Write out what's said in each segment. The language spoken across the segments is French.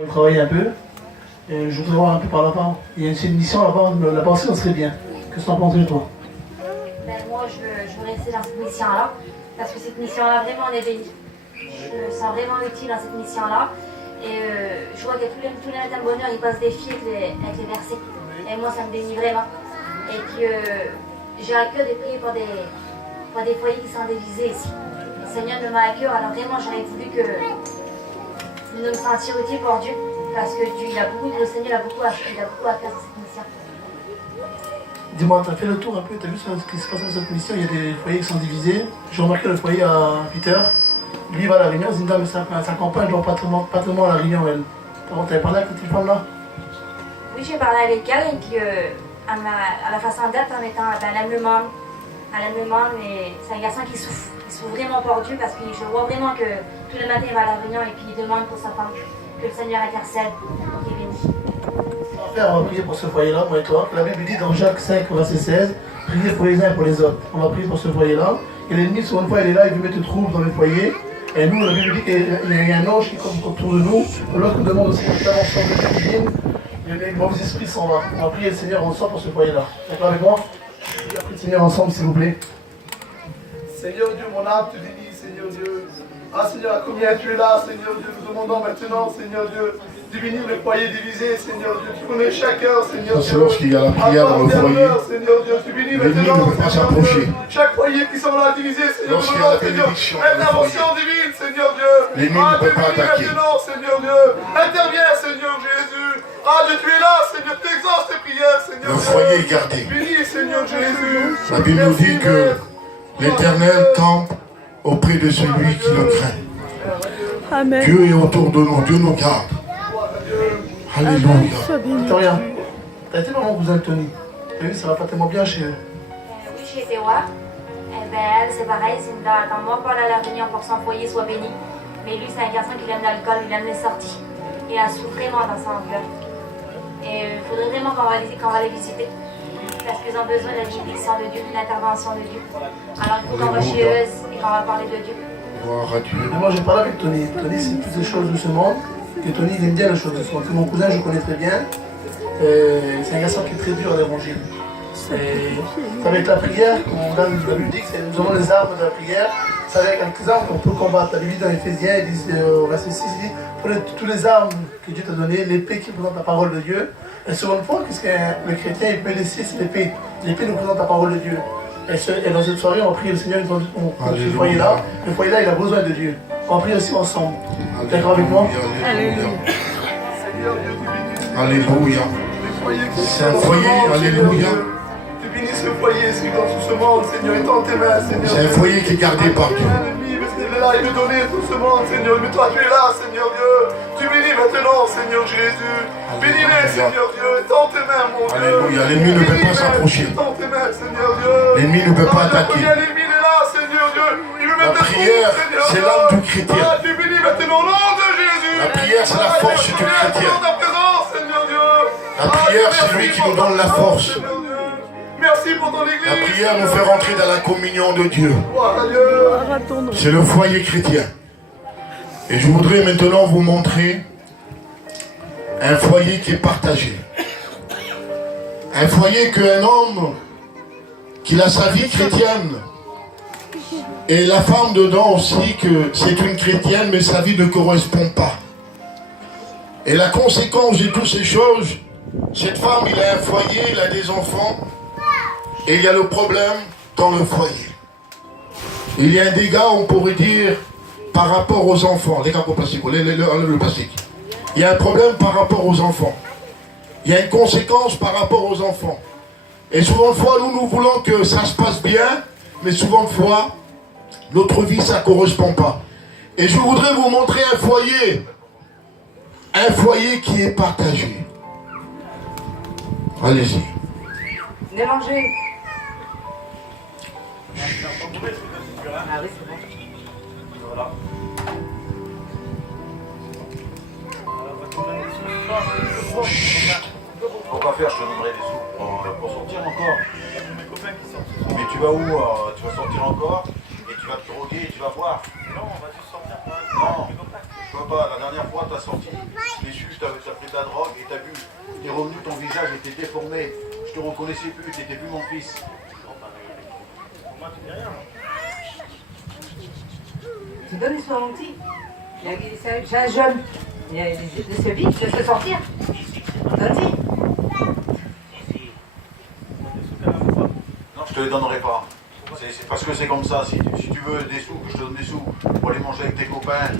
On va travailler un peu. Et je voudrais voir un peu par là-bas. Il y a une mission là-bas, là-bas aussi, ça serait bien. Qu'est-ce que t'en penses, toi? Moi, je veux rester dans cette mission-là. Parce que cette mission-là, vraiment, on est béni. Je me sens vraiment utile dans cette mission-là. Et je vois que tous les matins de bonheur, ils passent des filles avec les versets. Et moi, ça me bénit vraiment. Et puis, j'ai à cœur de prier pour des foyers qui sont divisés ici. Le Seigneur me met à cœur, alors vraiment, j'aurais voulu de me sentir utile pour Dieu. Parce que le Seigneur a beaucoup à faire dans cette mission. Dis-moi, tu as fait le tour un peu, tu as vu ce qui se passe dans cette mission? Il y a des foyers qui sont divisés. J'ai remarqué le foyer à Peter. Lui, il va à la Réunion, Zinda, mais sa compagne ne va pas tellement à la Réunion, elle. Tu avais parlé avec cette femme-là? Oui, j'ai parlé avec elle, et puis à la façon d'être, en étant, elle me demande, mais c'est un garçon qui souffre. Il souffre vraiment pour Dieu, parce que je vois vraiment que tous les matins, il va à la Réunion, et puis il demande pour sa femme que le Seigneur intercède, qu'il est béni. On va prier pour ce foyer-là, moi et toi. La Bible dit dans Jacques 5, verset 16, priez pour les uns et pour les autres. On va prier pour ce foyer-là. Et l'ennemi, souvent une fois, il est là, il veut mettre trouble dans le foyer. Et nous, la Bible dit qu'il y a un ange qui est autour de nous. Lorsqu'on nous demande aussi l'intervention de la divine, les mauvais esprits s'en vont. On va prier le Seigneur ensemble pour ce foyer-là. D'accord avec moi? On va prier le Seigneur ensemble, s'il vous plaît. Seigneur Dieu, mon âme te bénit, Seigneur Dieu. Ah Seigneur, à combien tu es là, Seigneur Dieu. Nous demandons maintenant, Seigneur Dieu, d'unir le foyer divisé, Seigneur Dieu. Tu connais chacun, Seigneur Dieu. C'est lorsqu'il y a la prière dans le foyer, Seigneur Dieu, tu bénis l'ennemi maintenant, ne peut pas s'approcher. chaque foyer qui sont là divisé, Seigneur Lorsqu'il y a la Dieu. bénédiction dans le Intervention foyer, divine, Seigneur Dieu. l'ennemi ne peut pas attaquer. Maintenant, Seigneur Dieu. Interviens, Seigneur Jésus. Ah Dieu, tu es là, Seigneur. Tu exauces tes prières, Seigneur le Dieu. foyer est gardé. Bénis, Seigneur Jésus. La Bible nous dit que l'Éternel campe auprès de celui qui le craint. Amen. Dieu est autour de nous, Dieu nous garde. Alléluia. Victoria, t'as été maman cousin de Tony. T'as vu, ça va pas tellement bien chez eux. Oui, chez Tewa, elle, c'est pareil, c'est dans moi pour aller à la Réunion pour que son foyer soit béni. Mais lui, c'est un garçon qui aime l'alcool, il aime les sorties. Et elle souffre vraiment dans son cœur. Et il faudrait vraiment qu'on va les visiter. Parce qu'ils ont besoin de la bénédiction de Dieu, de l'intervention de Dieu. Alors il faut qu'on va chez eux et qu'on va parler de Dieu. Gloire à Dieu. Mais moi, j'ai parlé avec Tony. Tony, c'est toutes les choses de ce monde. Que Tony, il aime bien les choses de ce monde. C'est mon cousin, je le connais très bien. C'est un garçon qui est très dur à l'évangile. Et avec la prière, la Bible dit que nous avons les armes de la prière. C'est avec quelques armes qu'on peut combattre. La Bible dit dans Éphésiens, il dit, au verset 6, il dit, prenez toutes les armes que Dieu t'a données, l'épée qui représente la parole de Dieu. Et selon une fois, qu'est-ce que le chrétien il peut laisser, c'est l'épée. L'épée nous présente la parole de Dieu. Et dans cette soirée, on va prier le Seigneur pour ce foyer-là. Le foyer-là, il a besoin de Dieu. On va prier aussi ensemble. D'accord avec moi? Alléluia. Alléluia. C'est un foyer, alléluia. Tu bénis ce foyer ici dans tout ce monde, Seigneur, et dans tes mains, Seigneur. C'est un foyer qui est gardé par Dieu. L'ennemi, parce qu'il est là, il veut donner tout ce monde, Seigneur. Mais toi, tu es là, Seigneur Dieu. Tu bénis maintenant, Seigneur Jésus. Bénis-les, Seigneur Dieu, et dans tes mains, mon Dieu. Alléluia. L'ennemi ne peut pas s'approcher. Dans tes mains, Seigneur Dieu. L'ennemi ne peut pas attaquer. L'ennemi est là, Seigneur Dieu. Il veut mettre La prière, c'est l'âme du chrétien. Ah, tu bénis maintenant au nom de Jésus. La prière, c'est la force du chrétien. Ta présence, Seigneur Dieu. La prière, c'est lui qui nous donne la force. Merci pour ton église. La prière nous fait rentrer dans la communion de Dieu. Gloire à Dieu. C'est le foyer chrétien. Et je voudrais maintenant vous montrer un foyer qui est partagé. Un foyer qu'un homme, qu'il a sa vie chrétienne, et la femme dedans aussi, que c'est une chrétienne, mais sa vie ne correspond pas. Et la conséquence de toutes ces choses, cette femme, il a un foyer, il a des enfants, et il y a le problème dans le foyer. Il y a un dégât, on pourrait dire, par rapport aux enfants. Les capes plastiques, le plastique. Il y a un problème par rapport aux enfants. Il y a une conséquence par rapport aux enfants. Et souvent de fois, nous voulons que ça se passe bien, mais souvent de fois, notre vie, ça ne correspond pas. Et je voudrais vous montrer un foyer qui est partagé. Allez-y. Venez manger. Ah oui, c'est bon. Voilà. On va faire, je te donnerai des sous pour sortir encore. Mes copains qui sortent. Mais tu vas où? Tu vas sortir encore et tu vas te droguer et tu vas boire. Non, on va juste sortir pour un. Non. pas, la dernière fois, tu as sorti, les su, tu as pris de la drogue et tu as vu, tu es revenu, ton visage était déformé. Je te reconnaissais plus, tu n'étais plus mon fils. Moi, tu dis rien. Tu donnes les soins à mon petit. J'ai un jeune. Il y a des sévices, laisse-le sortir. Donne-y. Non, je te les donnerai pas. C'est parce que c'est comme ça. Si tu veux des sous, que je te donne des sous pour aller manger avec tes copains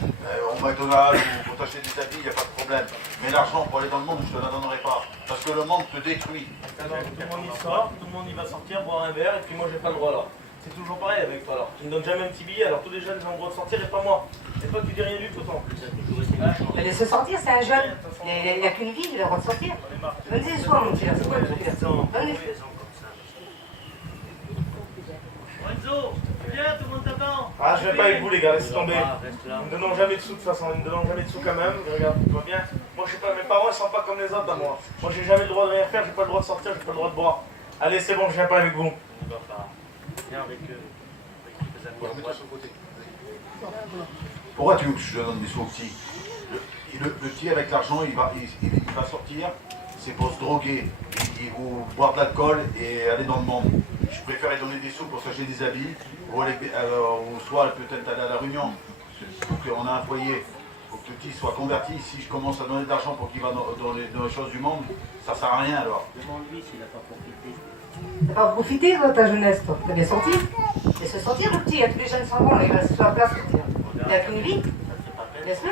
au McDonald's ou pour t'acheter des habits, il n'y a pas de problème. Mais l'argent pour aller dans le monde, je te la donnerai pas. Parce que le monde te détruit. Alors, tout le monde y sort, tout le monde y va sortir, boire un verre, et puis moi j'ai pas le droit alors. C'est toujours pareil avec toi alors. Tu me donnes jamais un petit billet, alors tous les jeunes ont le droit de sortir et pas moi. Et toi tu dis rien du tout, toi. Mais laisse-le sortir, c'est un jeune. Il n'y a qu'une vie, il a le droit de sortir. Donne-y les soins, mon petit. C'est quoi le truc? Donne-les. Enzo, viens, tout le monde t'attend. Ah, je vais pas avec vous les gars, laissez tomber. Ils me donneront jamais de sous de toute façon, ils me donneront jamais de sous quand même. Regarde, tu vois bien. Moi je sais pas, mes parents ils sont pas comme les autres dans moi. Moi j'ai jamais le droit de rien faire, j'ai pas le droit de sortir, j'ai pas le droit de boire. Allez, c'est bon, je viens pas avec vous. Viens avec tes amis. Pourquoi tu veux que je te donne des sous au petit? Le petit avec l'argent, il va sortir, c'est pour se droguer, ou boire de l'alcool et aller dans le monde. Je préfère lui donner des sous pour s'acheter des habits, ou soit peut-être aller à la Réunion. Donc on a un foyer, pour que le petit soit converti. Si je commence à donner de l'argent pour qu'il va dans les choses du monde, ça sert à rien alors. Demande-lui s'il n'a pas profité. T'as pas profité de ta jeunesse, toi. T'as bien sorti. Laisse-le sortir, le petit. Il y a tous les jeunes s'en vont, là. Il reste sur la place, le petit. Il n'y a qu'une vie. Laisse-le.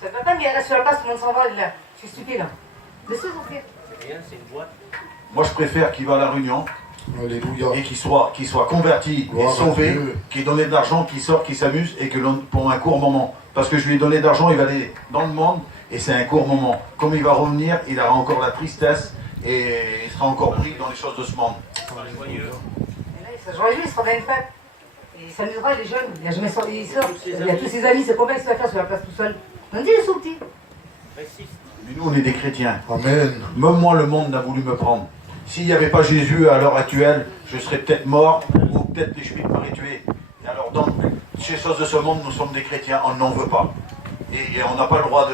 Ça fait pas peine, il reste sur la place, tout le monde s'en va. Il est là. Je suis stupide, là. Laisse-le sortir. C'est rien, c'est une boîte. Moi je préfère qu'il va à la Réunion. Alléluia. Et qu'il soit converti et sauvé, qu'il ait donné de l'argent, qu'il sort, qu'il s'amuse et que pour un court moment. Parce que je lui ai donné de l'argent, il va aller dans le monde et c'est un court moment. Comme il va revenir, il aura encore la tristesse et il sera encore pris dans les choses de ce monde. Joyeux. Et là, il sera joyeux, il sera bien une fête. Et il s'amusera, il est jeune. Il a jamais sorti, il sort. Il a tous ses amis, c'est combien qu'il va faire sur la place tout seul. On dit les sous, petit. Mais nous, on est des chrétiens. Amen. Même moi, le monde n'a voulu me prendre. S'il n'y avait pas Jésus à l'heure actuelle, je serais peut-être mort ou peut-être les Schmitt m'auraient tué. Et alors, dans ces choses de ce monde, nous sommes des chrétiens, on n'en veut pas. Et on n'a pas le droit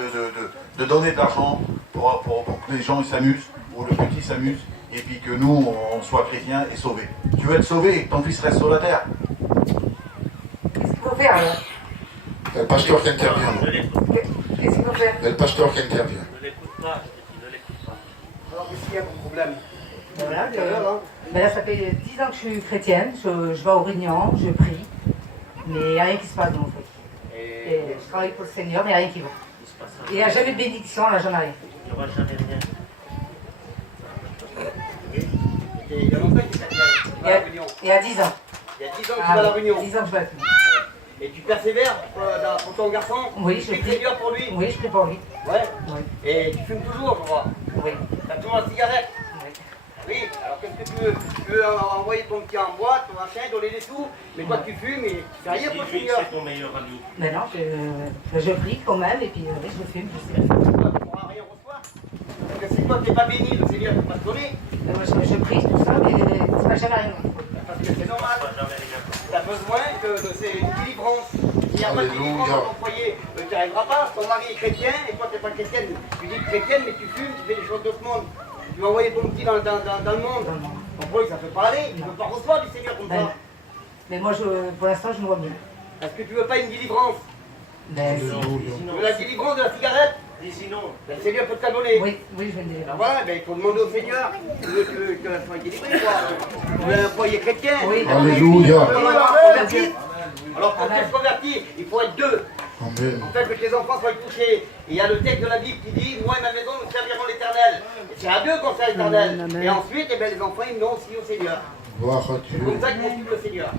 de donner de l'argent pour que les gens s'amusent, ou le petit s'amuse, et puis que nous, on soit chrétiens et sauvés. Tu veux être sauvé, ton fils reste sur la terre. Qu'est-ce qu'il faut faire, alors? Le pasteur qui intervient. Qu'est-ce qu'il faut faire? Le pasteur qui intervient. Ne l'écoute pas, je te dis, ne l'écoute pas. Alors, qu'est-ce qu'il y a comme problème? Voilà, ben là, ça fait 10 ans que je suis chrétienne, je vais au Réunion, je prie, mais il n'y a rien qui se passe dans mon fait. Et je travaille pour le Seigneur, mais il n'y a rien qui va. Il se passe Il n'y a jamais de bénédiction, là, jamais rien. Il n'y aura jamais rien. Il y a longtemps que tu vas à la Réunion. Il y a 10 ans. Il y a 10 ans que tu vas à la Réunion. 10 ans que je vais à la Réunion. Et tu persévères pour ton garçon? Oui, tu je pries prie. Seigneur pour lui? Oui, je prie pour lui. Ouais. Oui. Et tu fumes toujours, je crois. Oui. Tu as toujours la cigarette? Oui. Oui. Alors qu'est-ce que tu veux? Tu veux envoyer ton petit en boîte, ton machin, donner des sous, mais toi tu fumes et tu fais rien pour le Dis-lui que Seigneur. c'est ton meilleur ami. Mais non, je prie quand même, et puis oui, je fume, je sais. Tu ne pourras rien recevoir. Parce que si toi tu n'es pas béni, le Seigneur ne peut pas te donner. Mais moi, je prie, tout ça, mais ça va jamais rien. Parce que c'est normal. Pas jamais rien. Tu as besoin de c'est une délivrance. S'il n'y a pas de délivrance dans ton foyer, tu n'y arriveras pas. Ton mari est chrétien et toi tu n'es pas chrétienne. Tu dis chrétienne mais tu fumes, tu fais des choses de ce monde. Tu vas envoyer ton petit dans le monde. Ton foyer ça ne peut pas aller, tu ne peux pas recevoir du Seigneur comme ça. Mais moi, pour l'instant, je me vois bien. Est-ce que tu ne veux pas une délivrance? Mais si. Tu veux la délivrance de la cigarette? Dis sinon. Ben, le Seigneur peut te la donner. Oui, oui, je vais le dire. Ben voilà, ben, il faut demander au Seigneur. Tu veux que tu sois équilibré, quoi. Tu veux un foyer chrétien. Oui. Alléluia. Alors pour être converti, il faut être deux. Amen. En fait, que tes enfants soient touchés. Et il y a le texte de la Bible qui dit, moi et ma maison, nous servirons l'Éternel. Et c'est à deux qu'on sert l'Éternel. Et ensuite, eh bien, les enfants, ils n'ont aussi au Seigneur. Gloire à C'est Dieu. comme ça qu'ils vont suivre le Seigneur.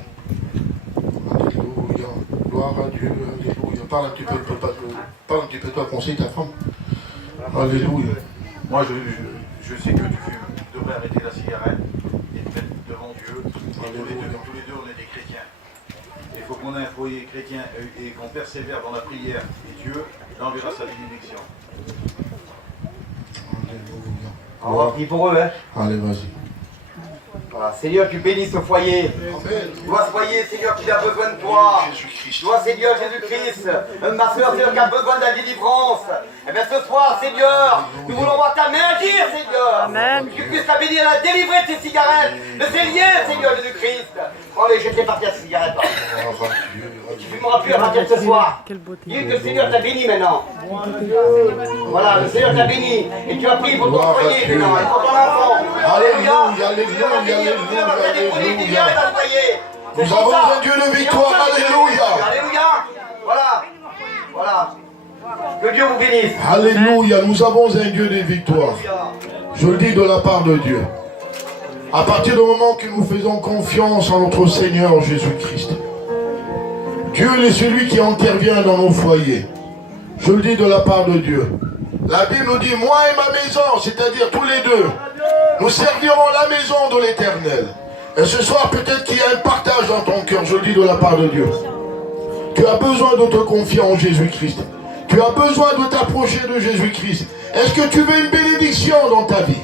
Alléluia. Gloire à Dieu. Alléluia. Parle un petit peu, toi, conseille ta femme. Alléluia. Moi, je sais que tu devrais arrêter la cigarette et te mettre devant Dieu. Et tous les deux, on est des chrétiens. Il faut qu'on ait un foyer chrétien et qu'on persévère dans la prière. Et Dieu enverra sa bénédiction. Alléluia. On va prier pour eux, hein. Allez, vas-y. Voilà, Seigneur, tu bénis ce foyer. Toi, ce foyer, Seigneur, qui a besoin de toi. Toi, Seigneur Jésus-Christ, ma soeur, Seigneur, qui a besoin de la délivrance. Eh bien, ce soir, Seigneur, nous voulons voir ta main agir, Seigneur. Amen. Que tu puisses la bénir, la délivrer de tes cigarettes, de ces liens, Seigneur Jésus-Christ. Oh, mais je t'ai parti à ces cigarettes, là. Tu ne fumeras plus à partir de ce soir. Quelle beauté. Dis que le Seigneur t'a béni maintenant. Voilà, le Seigneur t'a béni. Et tu as pris pour ton foyer maintenant, et pour ton enfant. Alléluia, alléluia, alléluia, alléluia. Nous avons un Dieu de victoire, alléluia. Alléluia. Voilà. Voilà. Que Dieu vous bénisse. Alléluia, nous avons un Dieu de victoire. Je le dis de la part de Dieu. À partir du moment que nous faisons confiance en notre Seigneur Jésus-Christ, Dieu est celui qui intervient dans nos foyers. Je le dis de la part de Dieu. La Bible nous dit, moi et ma maison, c'est-à-dire tous les deux, nous servirons la maison de l'Éternel. Et ce soir, peut-être qu'il y a un partage dans ton cœur, je le dis de la part de Dieu. Tu as besoin de te confier en Jésus-Christ. Tu as besoin de t'approcher de Jésus-Christ. Est-ce que tu veux une bénédiction dans ta vie?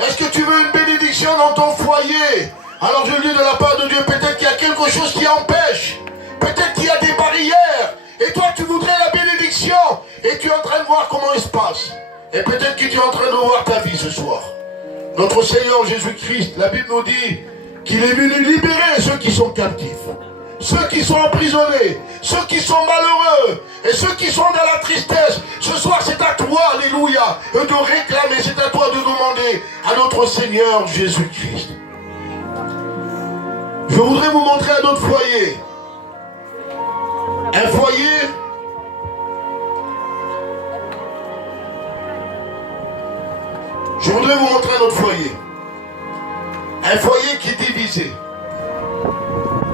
Est-ce que tu veux une bénédiction dans ton foyer? Alors je le dis de la part de Dieu, peut-être qu'il y a quelque chose qui empêche. Peut-être qu'il y a des barrières. Et toi, tu voudrais la bénédiction. Et tu es en train de voir comment il se passe. Et peut-être que tu es en train de voir ta vie ce soir. Notre Seigneur Jésus-Christ, la Bible nous dit qu'il est venu libérer ceux qui sont captifs. Ceux qui sont emprisonnés, ceux qui sont malheureux et ceux qui sont dans la tristesse. Ce soir, c'est à toi, alléluia, de réclamer, c'est à toi de demander à notre Seigneur Jésus-Christ. Je voudrais vous montrer un autre foyer. Un foyer Je voudrais vous montrer un autre foyer. Un foyer qui est divisé.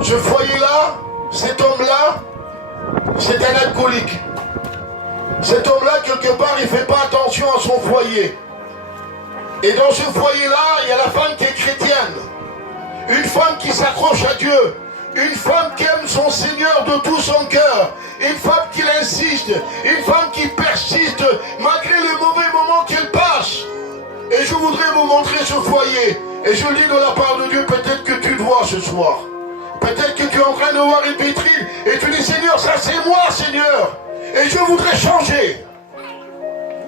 Ce foyer-là, cet homme-là, c'est un alcoolique. Cet homme-là, quelque part, il ne fait pas attention à son foyer. Et dans ce foyer-là, il y a la femme qui est chrétienne. Une femme qui s'accroche à Dieu. Une femme qui aime son Seigneur de tout son cœur. Une femme qui insiste. Une femme qui persiste malgré les mauvais moments qu'elle passe. Et je voudrais vous montrer ce foyer. Et je dis de la part de Dieu, peut-être que tu le vois ce soir. Peut-être que tu es en train de voir une vitrine et tu dis, Seigneur, ça c'est moi, Seigneur. Et je voudrais changer.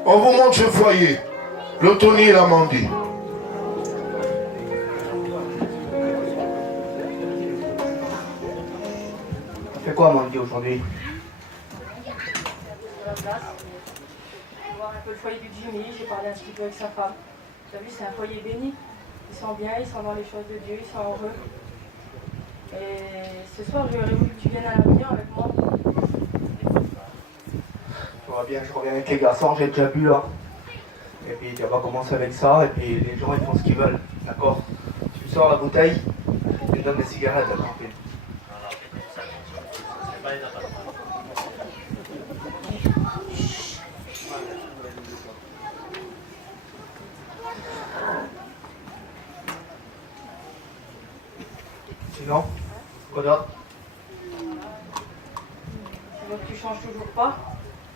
On vous montre ce foyer. Le Tony et l'Amandie. Tu fais quoi, Amandie, aujourd'hui? Sur la place. Je vais voir un peu le foyer du Jimmy, j'ai parlé un petit peu avec sa femme. Tu as vu, c'est un foyer béni. Ils sont bien, ils sont dans les choses de Dieu, ils sont heureux. Et ce soir, j'aurais voulu que tu viennes à la réunion avec moi. Tu vois bien, je reviens avec les garçons, j'ai déjà bu là. Et puis tu vas commencer avec ça, et puis les gens ils font ce qu'ils veulent, d'accord? Tu me sors la bouteille, tu me donnes des cigarettes, d'accord? Sinon, quoi d'autre? Donc tu changes toujours pas.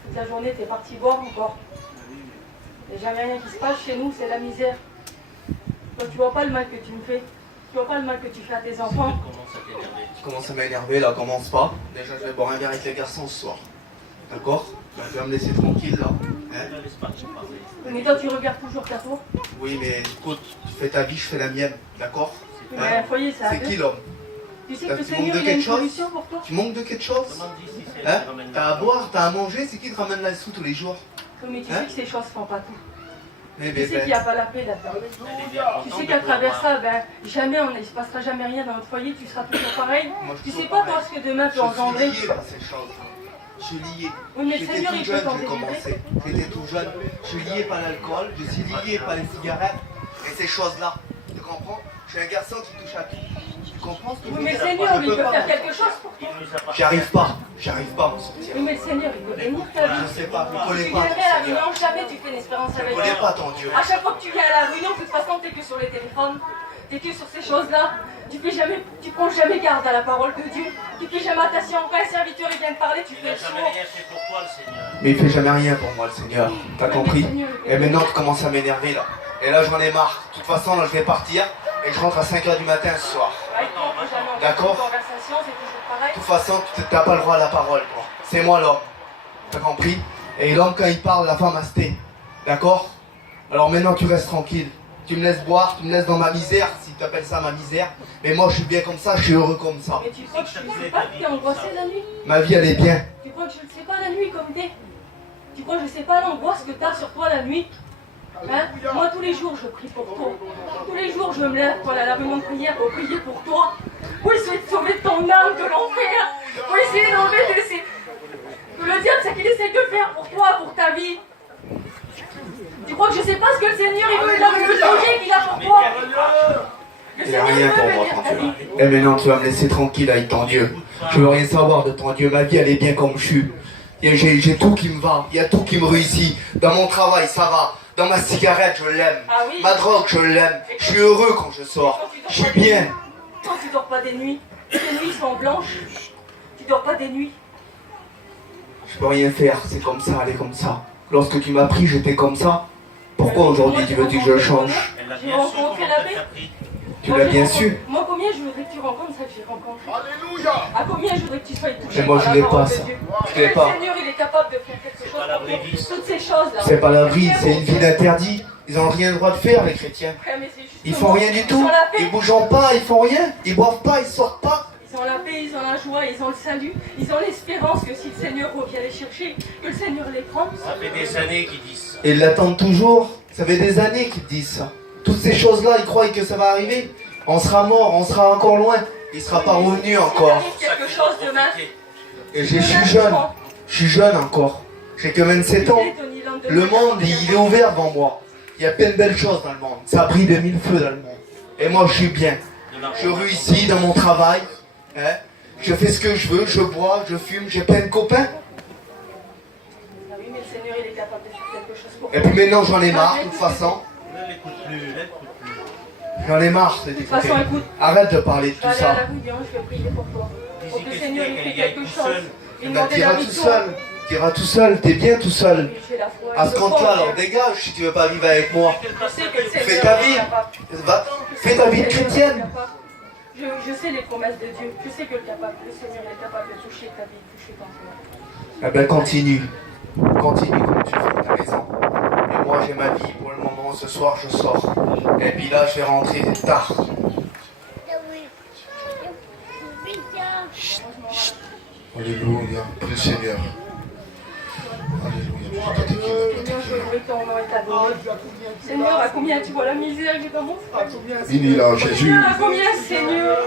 Toute la journée, tu es parti boire encore. Il n'y a jamais rien qui se passe chez nous, c'est la misère. Toi, tu vois pas le mal que tu me fais. Tu vois pas le mal que tu fais à tes enfants. Tu commences à m'énerver là, commence pas. Déjà, je vais boire un verre avec les garçons ce soir. D'accord? Tu vas me laisser tranquille là. Hein? Mais toi, tu regardes toujours ta tour. Oui, mais écoute, tu fais ta vie, je fais la mienne. D'accord? Mais un foyer, c'est à C'est deux. qui l'homme? Tu sais Là, que le tu manques Seigneur, de il a une quelque chose? solution pour toi. Tu manques de quelque chose? Hein? T'as à boire, t'as à manger, c'est qui te ramène là sous tous les jours? Mais tu Hein? sais que ces choses ne font pas tout. Mais Tu sais qu'il n'y a pas la paix là-dedans. Tu sais qu'à travers ça, jamais il ne se passera jamais rien dans notre foyer, tu seras toujours pareil. Tu sais pas toi ce que demain peut engendrer. Je suis lié par ces choses. Je suis lié. Oui, mais le J'étais Seigneur, tout il peut jeune, t'en j'ai délivrer. commencé. J'étais tout jeune. Je suis lié par l'alcool, je suis lié par les cigarettes et ces choses-là. Tu comprends? Je suis un garçon qui touche à tout. Tu comprends ce que je Oui, veux mais le dire? Seigneur, Je il peux peut pas faire m'en quelque sortir. chose pour toi. J'arrive pas à m'en sortir. Oui, mais le Seigneur, il peut bénir ta vie. Je sais pas, je Tu connais pas viendrais ton à la Seigneur. réunion, jamais tu fais une espérance Je avec connais lui. pas ton Dieu. À chaque fois que tu viens à la réunion, de toute façon, t'es que sur les téléphones. T'es que sur ces choses-là. Tu prends jamais garde à la parole de Dieu. Tu fais jamais attention. Quand un serviteur il vient te parler, tu fais le sourd. Mais il fait jamais rien pour moi, le Seigneur. T'as compris? Et maintenant, tu commences à m'énerver là. Et là, j'en ai marre. De toute façon, là, je vais partir. et je rentre à 5h du matin ce soir. D'accord? De toute façon, tu n'as pas le droit à la parole, toi. C'est moi l'homme. T'as compris? Et l'homme, quand il parle, la femme a se tait. D'accord? Alors maintenant, tu restes tranquille. Tu me laisses boire, tu me laisses dans ma misère, si tu appelles ça ma misère. Mais moi, je suis bien comme ça, je suis heureux comme ça. Mais tu crois que je ne sais pas que t'es angoissé la nuit? Ma vie, elle est bien. Tu crois que je ne sais pas la nuit comme t'es? Tu crois que je ne sais pas l'angoisse que t'as sur toi la nuit? Hein? Moi, tous les jours, je prie pour toi. Tous les jours, je me lève pour aller à la réunion de prière pour prier pour toi. Pour essayer de sauver ton âme de l'enfer. Pour essayer d'enlever tes... Le diable, c'est qu'il essaie de faire pour toi, pour ta vie. Tu crois que je sais pas ce que le Seigneur il veut, le projet qu'il a pour toi? Il n'y a rien pour moi, tranquille. Et maintenant, tu vas me laisser tranquille avec ton Dieu. Je veux rien savoir de ton Dieu. Ma vie, elle est bien comme je suis. J'ai tout qui me va. Il y a tout qui me réussit. Dans mon travail, ça va. Dans ma cigarette, je l'aime. Ah oui. Ma drogue, je l'aime. Je suis heureux quand je sors. Je suis bien. Quand tu dors pas des nuits, tes nuits sont blanches. Tu dors pas des nuits. Je peux rien faire. C'est comme ça, elle est comme ça. Lorsque tu m'as pris, j'étais comme ça. Pourquoi aujourd'hui tu veux dire que je change? J'ai rencontré l'abbé. Tu l'as bien su. Moi, combien je voudrais que tu rencontres ça que j'ai rencontré? Alléluia. À combien je voudrais que tu sois touché? Mais moi, je l'ai pas, ça. Je l'ai pas. Le Seigneur, il est capable de faire quelque chose pour toi. Toutes ces choses-là. C'est pas la vie, c'est une vie d'interdit. Ils n'ont rien le droit de faire, les chrétiens. Ouais, mais c'est justement- Ils font rien du tout. Ils bougent pas, ils font rien. Ils boivent pas, ils sortent pas. Ils ont la paix, ils ont la joie, ils ont le salut, ils ont l'espérance que si le Seigneur revient les chercher, que le Seigneur les prend. Ça fait des années qu'ils disent ça. Et ils l'attendent toujours. Ça fait des années qu'ils disent ça. Toutes ces choses-là, ils croient que ça va arriver. On sera mort, on sera encore loin. Il sera pas revenu encore. Quelque chose demain. Et je suis jeune. Je suis jeune encore. J'ai que 27 ans. Le monde, il est ouvert devant moi. Il y a plein de belles choses dans le monde. Ça brille de mille feux dans le monde. Et moi, je suis bien. Je réussis dans mon travail. Hein? Je fais ce que je veux, je bois, je fume, j'ai plein de copains. Ah oui, mais le Seigneur, il est capable de faire quelque chose pour Et puis maintenant, j'en ai marre, de toute façon. Ne l'écoute plus, n'écoute plus. J'en ai marre de De toute façon, écoute. Arrête de parler de Je tout vais aller à ça. la réunion, je vais prier pour toi. Pour que le Seigneur il fait quelque chose. Il Tu demande la iras tout mission. seul. Tu iras tout seul, t'es bien tout seul. J'ai la foi. À ce compte-là, alors dégage si tu veux pas vivre avec moi. Je sais que le Seigneur Fais ta est vie. capable. Va-t'en. Je sais Fais que ta le vie de Seigneur est chrétienne. capable. Je sais les promesses de Dieu. Je sais que le Seigneur est capable de toucher ta vie, de toucher ton cœur. Eh ben continue. Continue comme tu fais, t'as raison. Et moi j'ai ma vie pour le moment, ce soir je sors. Et puis là je vais rentrer tard. Alléluia. Prie le Seigneur. Alléluia. Seigneur, je veux louer ton nom et t'adorer. Seigneur, à combien tu vois la misère que j'ai dans mon frère? Bénis là, Jésus. Seigneur, à combien, Seigneur?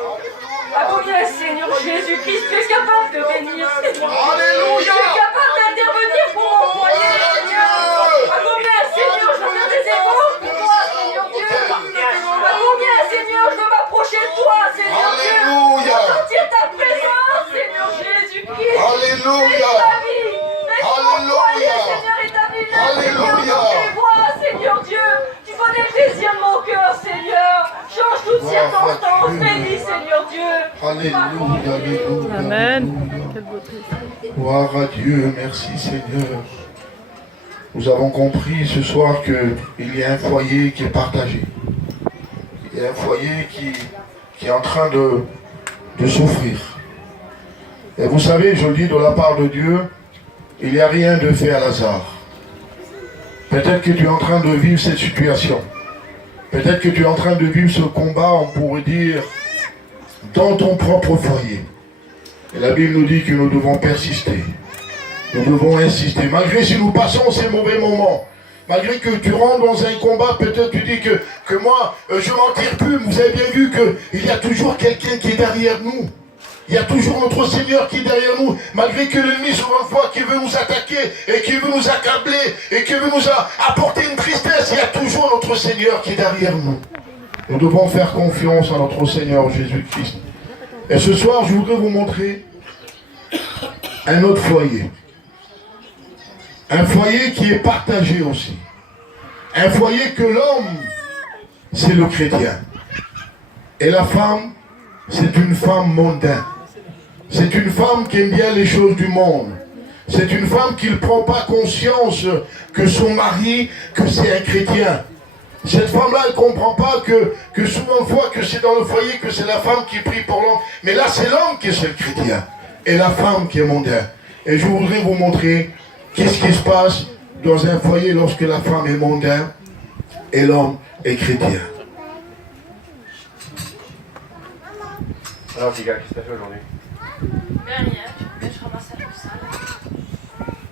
À combien, Seigneur Jésus-Christ, tu es capable de bénir, Seigneur? Alléluia. Tu es capable d'intervenir pour mon foyer, Seigneur. À combien, Seigneur, je veux faire des efforts pour toi, Seigneur Dieu? À combien, Seigneur, je veux m'approcher de toi, Seigneur Dieu? Alléluia. Pour sentir ta présence, Seigneur Jésus-Christ. Alléluia. Laisse ma vie. Laisse mon foyer, Seigneur, établis-le, Seigneur, Alléluia. dans tes voies, Seigneur Dieu. Tu connais le désir de mon cœur, Seigneur. Change toutes circonstances. Bénis, Seigneur Dieu. Alléluia. Alléluia. Amen. Quelle beauté. Gloire à Dieu, merci Seigneur. Nous avons compris ce soir qu'il y a un foyer qui est partagé. Il y a un foyer qui est en train de souffrir. Et vous savez, je le dis de la part de Dieu, il n'y a rien de fait à hasard. Peut-être que tu es en train de vivre cette situation. Peut-être que tu es en train de vivre ce combat, on pourrait dire, dans ton propre foyer. Et la Bible nous dit que nous devons persister. Nous devons insister. Malgré si nous passons ces mauvais moments, malgré que tu rentres dans un combat, peut-être tu dis que moi, je m'en tire plus. Vous avez bien vu qu'il y a toujours quelqu'un qui est derrière nous. Il y a toujours notre Seigneur qui est derrière nous. Malgré que l'ennemi souvent fois qui veut nous attaquer et qui veut nous accabler et qui veut nous apporter une tristesse, il y a toujours notre Seigneur qui est derrière nous. Nous devons faire confiance à notre Seigneur Jésus-Christ. Et ce soir, je voudrais vous montrer un autre foyer. Un foyer qui est partagé aussi. Un foyer que l'homme, c'est le chrétien. Et la femme, c'est une femme mondaine. C'est une femme qui aime bien les choses du monde. C'est une femme qui ne prend pas conscience que son mari, que c'est un chrétien. Cette femme-là, elle ne comprend pas que souvent on voit que c'est dans le foyer que c'est la femme qui prie pour l'homme. Mais là, c'est l'homme qui est chez le chrétien et la femme qui est mondaine. Et je voudrais vous montrer qu'est-ce qui se passe dans un foyer lorsque la femme est mondaine et l'homme est chrétien. Alors, Giga, qu'est-ce que t'as fait aujourd'hui? Ben rien, je ramasse un peu ça.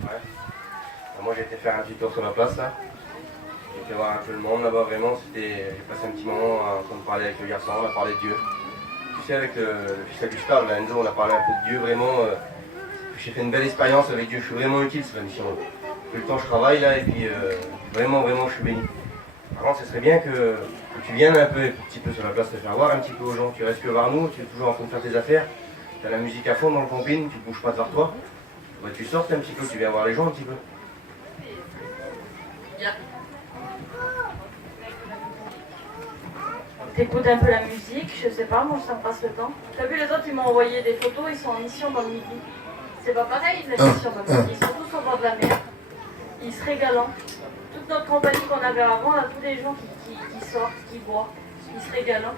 Ouais. Moi, j'ai été faire un petit tour sur la place, là. J'ai été voir un peu le monde, là-bas, vraiment. J'ai passé un petit moment en train de parler avec le garçon, on a parlé de Dieu. Tu sais, avec le fils de Gustave, là, Enzo, on a parlé un peu de Dieu, vraiment. J'ai fait une belle expérience avec Dieu, je suis vraiment utile, cette mission. Tout le temps, je travaille, là, et puis vraiment, je suis béni. Par contre, ce serait bien que tu viennes un petit peu sur la place te faire voir un petit peu aux gens. Tu restes que vers nous, tu es toujours en train de faire tes affaires. Tu as la musique à fond dans le camping, tu ne bouges pas de vers toi. Bah, tu sortes un petit peu, tu viens voir les gens un petit peu. T'écoutes un peu la musique, je sais pas, moi ça me passe le temps. T'as vu les autres, ils m'ont envoyé des photos, ils sont en mission dans le midi. C'est pas pareil, la mission dans le midi, ils sont tous au bord de la mer. Ils se régalent. Toute notre compagnie qu'on avait avant, là, tous les gens qui sortent, qui boivent, ils se régalent.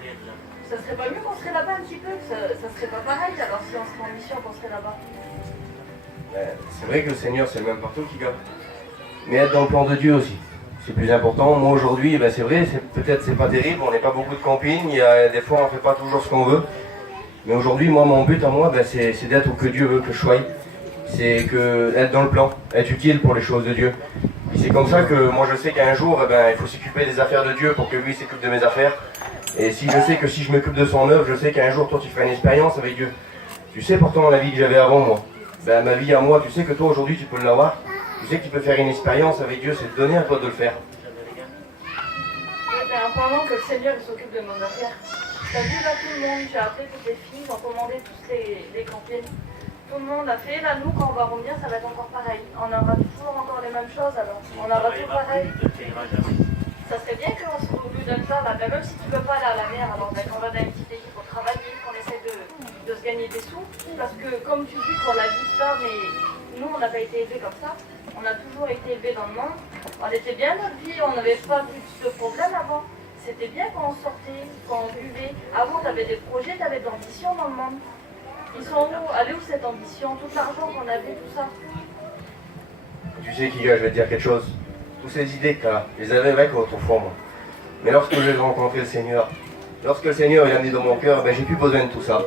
Ça serait pas mieux qu'on serait là-bas un petit peu, ça serait pas pareil alors si on serait en mission qu'on serait là-bas. C'est vrai que le Seigneur c'est le même partout qui garde. Mais être dans le plan de Dieu aussi, c'est plus important. Moi aujourd'hui, c'est vrai, peut-être c'est pas terrible, on n'est pas beaucoup de camping, il y a des fois on fait pas toujours ce qu'on veut. Mais aujourd'hui, moi mon but à moi, c'est d'être où que Dieu veut que je sois. C'est être dans le plan, être utile pour les choses de Dieu. Et c'est comme ça que moi je sais qu'un jour, il faut s'occuper des affaires de Dieu pour que lui s'occupe de mes affaires. Et si je sais que si je m'occupe de son œuvre, je sais qu'un jour toi tu feras une expérience avec Dieu. Tu sais pourtant la vie que j'avais avant moi. Ma vie à moi, tu sais que toi aujourd'hui tu peux l'avoir. Tu sais que tu peux faire une expérience avec Dieu, c'est te donner à toi de le faire. En parlant que le Seigneur il s'occupe de nos affaires. T'as vu là tout le monde, j'ai appelé toutes les filles, ils ont commandé tous les campings. Tout le monde a fait, là nous quand on va revenir ça va être encore pareil. On aura toujours encore les mêmes choses alors. On aura tout pareil. Ça serait bien qu'on se retrouve d'un ça, là, même si tu ne peux pas aller à la mer, alors qu'on va dans un petit pays pour travailler, qu'on essaie de se gagner des sous. Parce que comme tu dis pour la vie de ça, mais nous on n'a pas été élevés comme ça. On a toujours été élevés dans le monde. On était bien notre vie, on n'avait pas plus de problèmes avant. C'était bien quand on sortait, quand on buvait. Avant tu avais des projets, tu avais de l'ambition dans le monde. Ils sont où? Allez où cette ambition? Tout l'argent qu'on avait, tout ça. Tu sais Kiga, je vais te dire quelque chose. Toutes ces idées que tu as, je les avais avec autrefois moi. Mais lorsque j'ai rencontré le Seigneur, lorsque le Seigneur est amené dans mon cœur, j'ai plus besoin de tout ça.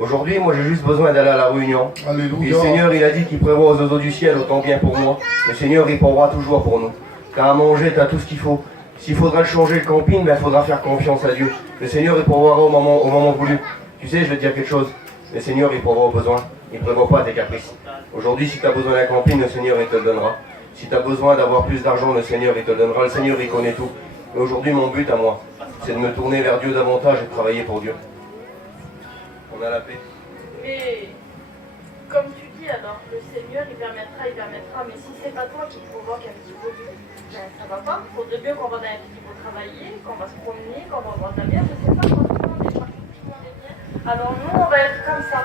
Aujourd'hui, moi j'ai juste besoin d'aller à la réunion. Alléluia. Et le Seigneur il a dit qu'il prévoit aux oiseaux du ciel autant bien pour moi. Le Seigneur il pourra toujours pour nous. Tu as à manger, tu as tout ce qu'il faut. S'il faudra le changer le camping, il faudra faire confiance à Dieu. Le Seigneur il pourvoira au moment voulu. Tu sais, je vais te dire quelque chose. Le Seigneur il pourvoit aux besoins. Il ne prévoit pas tes caprices. Aujourd'hui, si tu as besoin d'un camping, le Seigneur il te le donnera. Si tu as besoin d'avoir plus d'argent, le Seigneur il te le donnera. Le Seigneur il connaît tout. Mais aujourd'hui, mon but à moi, c'est de me tourner vers Dieu davantage et de travailler pour Dieu. On a la paix. Mais comme tu dis, alors le Seigneur il permettra, mais si c'est pas toi qui provoque un petit peu, ça va pas. Il faudrait bien qu'on va dans un petit peu travailler, qu'on va se promener, qu'on va voir de la mer, je sais pas, tout le monde est partout, tout le monde est bien. Alors nous on va être comme ça.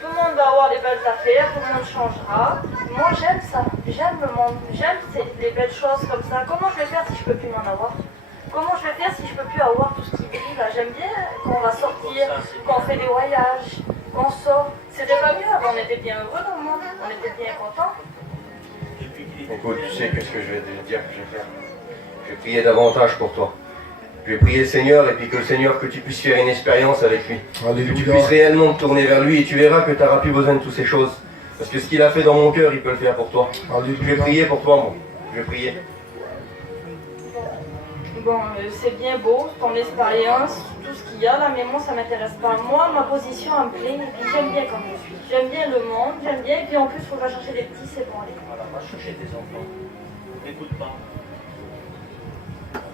Tout le monde va avoir des belles affaires, tout le monde changera. Moi j'aime ça, j'aime le monde, j'aime les belles choses comme ça. Comment je vais faire si je peux plus m'en avoir? Comment je vais faire si je peux plus avoir tout ce qui brille là? J'aime bien qu'on va sortir, qu'on fait des voyages, qu'on sort. C'était pas mieux avant, on était bien heureux dans le monde, on était bien contents. Écoute, tu sais que ce que je vais te dire que je vais faire. Je vais prier davantage pour toi. Je vais prier le Seigneur et puis que le Seigneur, que tu puisses faire une expérience avec lui. Alléluia. Que tu puisses réellement te tourner vers lui et tu verras que tu n'auras plus besoin de toutes ces choses. Parce que ce qu'il a fait dans mon cœur, il peut le faire pour toi. Alléluia. Je vais prier pour toi, moi. Je vais prier. Bon, c'est bien beau, ton expérience, tout ce qu'il y a là, mais moi ça m'intéresse pas. Moi, ma position elle me plaît, et puis j'aime bien comme je suis. J'aime bien le monde, j'aime bien, et puis en plus, il faudra chercher les petits, c'est bon, allez. Voilà, va chercher tes enfants. N'écoute pas.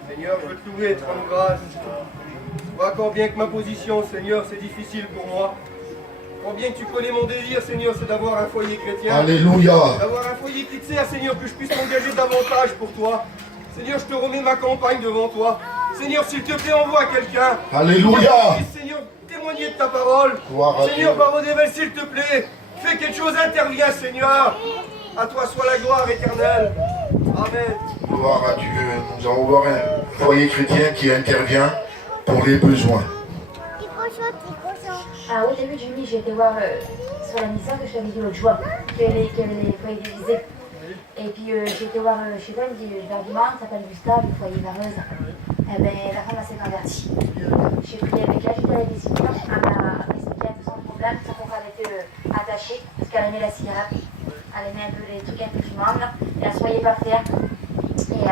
Seigneur, je veux te louer et te rendre grâce. Je vois encore bien que ma position, Seigneur, c'est difficile pour moi. Combien que tu connais mon désir, Seigneur, c'est d'avoir un foyer chrétien. Alléluia. D'avoir un foyer qui te sert, Seigneur, que je puisse m'engager davantage pour toi. Seigneur, je te remets ma campagne devant toi. Seigneur, s'il te plaît, envoie quelqu'un. Alléluia. Seigneur, témoigner de ta parole. Seigneur, parole d'évêque, s'il te plaît, fais quelque chose, interviens, Seigneur. À toi soit la gloire éternelle. Gloire à Dieu. Nous allons voir un foyer chrétien qui intervient pour les besoins. Au début du nuit, j'ai été voir sur la mission que je t'avais dit l'autre jour, qu'il y avait les foyers divisés. Et puis j'ai été voir chez toi, il me dit, l'argument s'appelle Gustave, le foyer Vareuse. Eh bien, la femme s'est convertie. J'ai prié avec elle, j'étais avec des cigares, elle m'a expliqué tout son problème, son contrat était attaché, parce qu'elle aimait la cigarette. Elle aimait un peu les trucs un peu fumants, et elle ne soyait pas faire. Et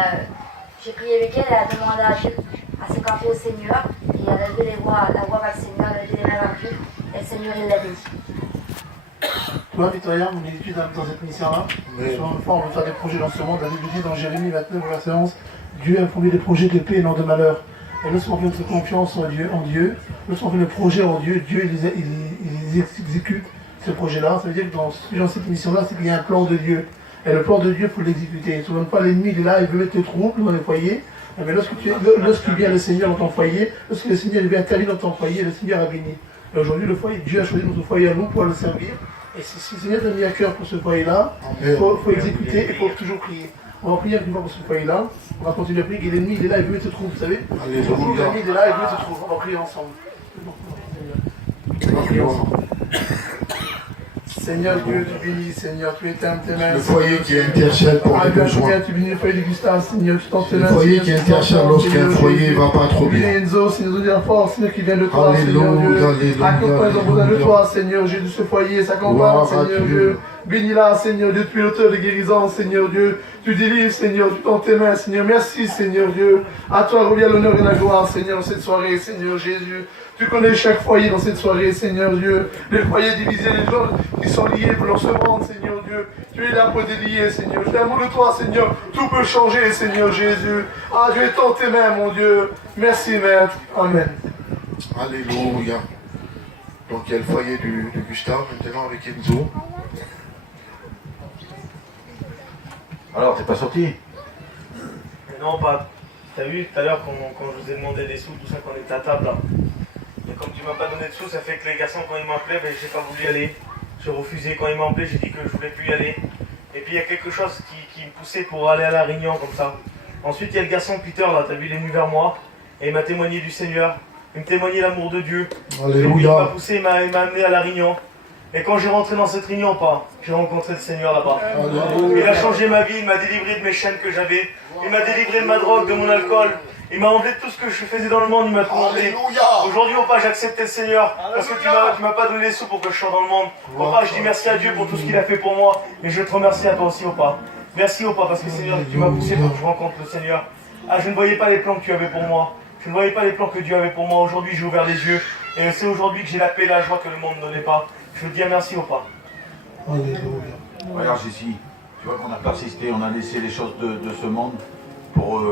j'ai prié avec elle, elle a demandé à Dieu, à se confier au Seigneur, et elle a levé la voix vers le Seigneur, elle a levé les mains vers Dieu, et le Seigneur, il l'a béni. Toi, Victoria, mon étude dans cette mission-là, sur une fois, on veut faire des projets dans ce monde. La Bible dit dans Jérémie 29, verset 11, Dieu a formé des projets de paix et non de malheur. Et lorsqu'on fait notre confiance en Dieu, lorsqu'on fait le projet en Dieu, Dieu il exécute ce projet-là. Ça veut dire que dans cette mission-là, c'est qu'il y a un plan de Dieu. Et le plan de Dieu, il faut l'exécuter. Souvent pas l'ennemi, il est là, il veut mettre le trouble dans le foyer. Mais lorsqu'il vient le Seigneur dans ton foyer, lorsque le Seigneur vient intervenir dans ton foyer, le Seigneur a béni. Et aujourd'hui, le foyer, Dieu a choisi notre foyer à nous pour le servir. Et si le Seigneur t'a mis à cœur pour ce foyer-là, il faut exécuter, il faut toujours prier. On va prier une fois pour ce foyer-là. On va continuer à prier. Et l'ennemi, il est là, il veut te trouver, vous savez. L'ennemi, il est là, il veut te trouver. On va prier ensemble. On va prier ensemble. Seigneur Dieu, tu bénis, Seigneur, tu éteins tes mains. Le foyer qui intercède pour les besoins. Tu bénis le foyer de Gustave, Seigneur, tu t'en tes mains. Le foyer qui intercède lorsqu'un foyer ne va pas trop bien. Enzo, Seigneur, de la force, Seigneur, qui vient de toi, Seigneur Dieu. Accompagne dans besoin de toi, Seigneur, Jésus, ce foyer, s'accompagne, Seigneur Dieu. Bénis-la, Seigneur Dieu, tu es l'auteur de guérison, Seigneur Dieu. Tu délivres, Seigneur, tu t'en tes mains, Seigneur. Merci, Seigneur Dieu. À toi revient l'honneur et la gloire, Seigneur, dans cette soirée, Seigneur Jésus. Tu connais chaque foyer dans cette soirée, Seigneur Dieu. Les foyers divisés, les gens qui sont liés pour ce monde, Seigneur Dieu. Tu es là pour délier, Seigneur. J'ai l'amour de toi, Seigneur. Tout peut changer, Seigneur Jésus. Ah, Dieu est dans tes mains, mon Dieu. Merci, Maître. Amen. Alléluia. Donc il y a le foyer de Gustave, maintenant avec Enzo. Alors, t'es pas sorti? Non, pas. T'as vu tout à l'heure quand je vous ai demandé des sous, tout ça, qu'on était à table là. Et comme tu m'as pas donné de sous, ça fait que les garçons, quand ils m'appelaient, ben, j'ai pas voulu y aller. J'ai refusé. Quand ils m'appelaient, j'ai dit que je voulais plus y aller. Et puis il y a quelque chose qui me poussait pour aller à la Réunion comme ça. Ensuite, il y a le garçon Peter là, t'as vu, il est venu vers moi. Et il m'a témoigné du Seigneur. Il me témoignait l'amour de Dieu. Alléluia. Et puis, il m'a poussé, il m'a amené à la Réunion. Et quand j'ai rentré dans cette réunion, j'ai rencontré le Seigneur là-bas. Il a changé ma vie, il m'a délivré de mes chaînes que j'avais. Il m'a délivré de ma drogue, de mon alcool. Il m'a enlevé de tout ce que je faisais dans le monde, il m'a tout enlevé. Aujourd'hui, Opa, j'ai accepté le Seigneur. Parce que tu m'as pas donné les sous pour que je sois dans le monde. Opa, je dis merci à Dieu pour tout ce qu'il a fait pour moi. Et je te remercie à toi aussi, Opa. Merci, Opa, parce que Seigneur, tu m'as poussé pour que je rencontre le Seigneur. Ah, je ne voyais pas les plans que tu avais pour moi. Je ne voyais pas les plans que Dieu avait pour moi. Aujourd'hui, j'ai ouvert les yeux. Et c'est aujourd'hui que j'ai la paix et la joie que le monde ne donnait pas. Je veux dire merci, Opa. Alléluia. Regarde ici, tu vois qu'on a persisté, on a laissé les choses de ce monde pour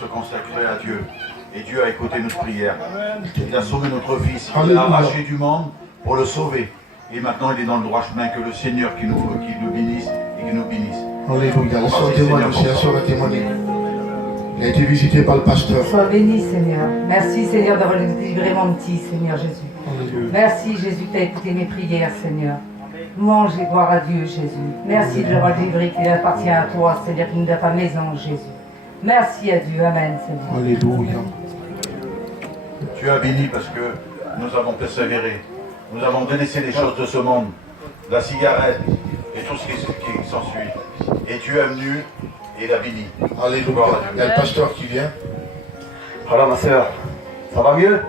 se consacrer à Dieu. Et Dieu a écouté notre prière. Il a sauvé notre fils, il l'a arraché du monde pour le sauver. Et maintenant il est dans le droit chemin, que le Seigneur qui nous bénisse et qui nous bénisse. Alléluia. La soeur témoigne aussi, la soeur a témoigné. Il a été visité par le pasteur. Sois béni, Seigneur. Merci, Seigneur, d'avoir délivré mon petit, Seigneur Jésus. Alléluia. Merci, Jésus, tu as écouté mes prières, Seigneur. Louange et gloire à Dieu, Jésus. Merci de l'avoir délivré, qu'il appartient à toi, Seigneur, qui ne donne pas maison, Jésus. Merci à Dieu. Amen, Seigneur. Alléluia. Tu as béni parce que nous avons persévéré. Nous avons délaissé les choses de ce monde, la cigarette et tout ce qui s'ensuit. Et Dieu est venu et il a béni. Alléluia. Il y a le pasteur qui vient. Alors ma soeur, ça va mieux?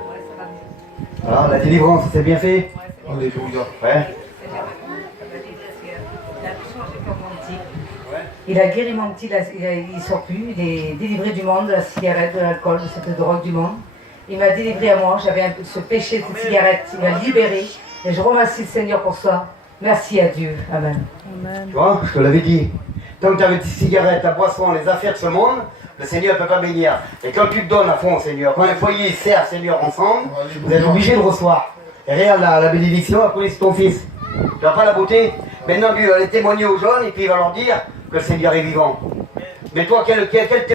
Alors la délivrance, c'est bien fait? Alléluia. Ouais. Il a guéri mon petit, il ne sort plus, il est délivré du monde, de la cigarette, de l'alcool, de cette drogue du monde. Il m'a délivré à moi, j'avais ce péché de cette cigarette, il m'a libéré. Et je remercie le Seigneur pour ça. Merci à Dieu. Amen. Amen. Tu vois, je te l'avais dit. Tant que tu avais des cigarettes, la boisson, les affaires de ce monde, le Seigneur ne peut pas bénir. Et quand tu te donnes à fond au Seigneur, quand un foyer sert Seigneur ensemble, vous êtes obligés de recevoir. Et regarde la bénédiction, après c'est ton fils. Tu vois pas la beauté? Maintenant Dieu va aller témoigner aux jeunes et puis il va leur dire que le Seigneur est vivant. Mais toi, quel